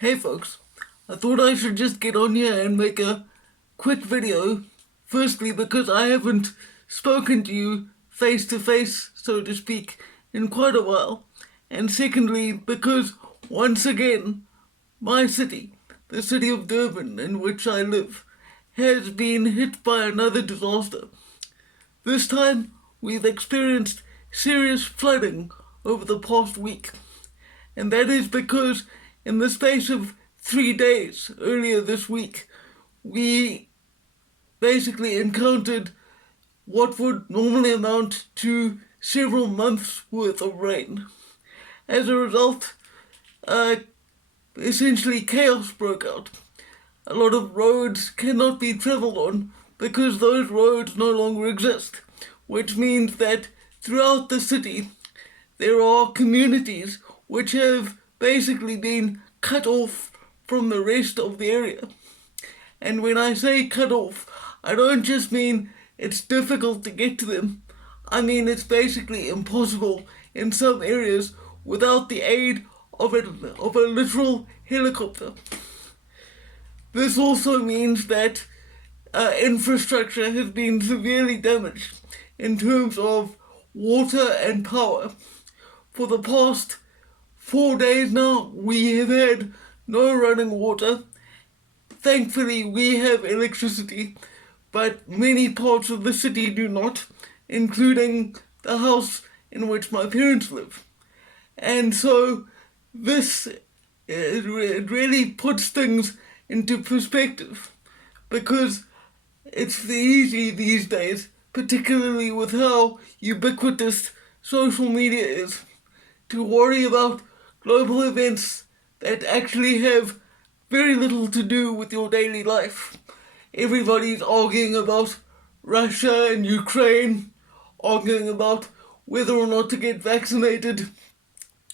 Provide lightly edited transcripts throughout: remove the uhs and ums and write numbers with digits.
Hey folks, I thought I should just get on here and make a quick video. Firstly, because I haven't spoken to you face to face, so to speak, in quite a while. And secondly, because once again, my city, the city of Durban, in which I live, has been hit by another disaster. This time, we've experienced serious flooding over the past week. And that is because in the space of 3 days earlier this week, we basically encountered what would normally amount to several months worth of rain. As a result, essentially chaos broke out. A lot of roads cannot be travelled on because those roads no longer exist, which means that throughout the city there are communities which have basically been cut off from the rest of the area. And when I say cut off, I don't just mean it's difficult to get to them. I mean it's basically impossible in some areas without the aid of a literal helicopter. This also means that infrastructure has been severely damaged in terms of water and power. For the past 4 days now, we have had no running water. Thankfully, we have electricity, but many parts of the city do not, including the house in which my parents live. And so this it really puts things into perspective, because it's easy these days, particularly with how ubiquitous social media is, to worry about global events that actually have very little to do with your daily life. Everybody's arguing about Russia and Ukraine, arguing about whether or not to get vaccinated.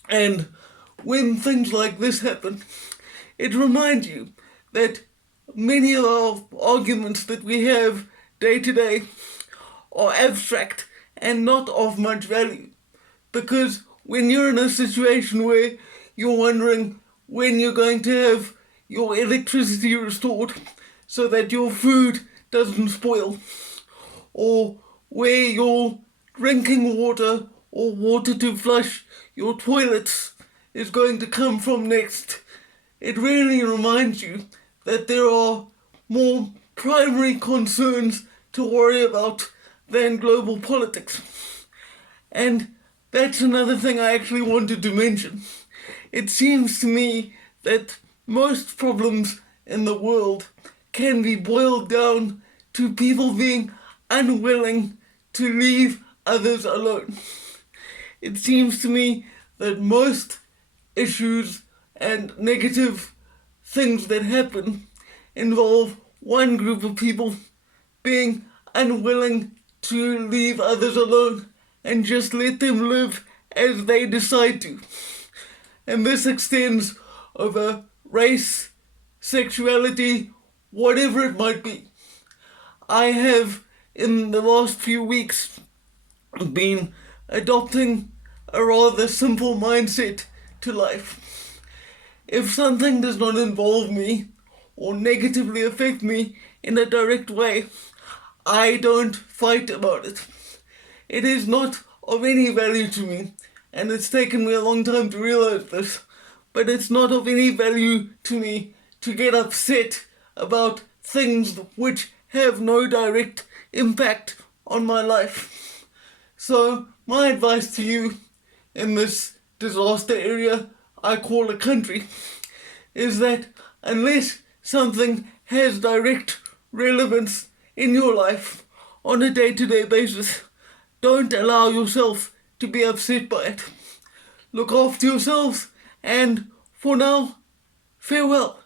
And when things like this happen, it reminds you that many of our arguments that we have day to day are abstract and not of much value. Because when you're in a situation where you're wondering when you're going to have your electricity restored so that your food doesn't spoil, or where your drinking water or water to flush your toilets is going to come from next, it really reminds you that there are more primary concerns to worry about than global politics. And that's another thing I actually wanted to mention. It seems to me that most problems in the world can be boiled down to people being unwilling to leave others alone. It seems to me that most issues and negative things that happen involve one group of people being unwilling to leave others alone and just let them live as they decide to. And this extends over race, sexuality, whatever it might be. I have, in the last few weeks, been adopting a rather simple mindset to life. If something does not involve me or negatively affect me in a direct way, I don't fight about it. It is not of any value to me, and it's taken me a long time to realize this, but it's not of any value to me to get upset about things which have no direct impact on my life. So my advice to you in this disaster area I call a country is that unless something has direct relevance in your life on a day-to-day basis, don't allow yourself to be upset by it. Look after yourselves, and for now, farewell.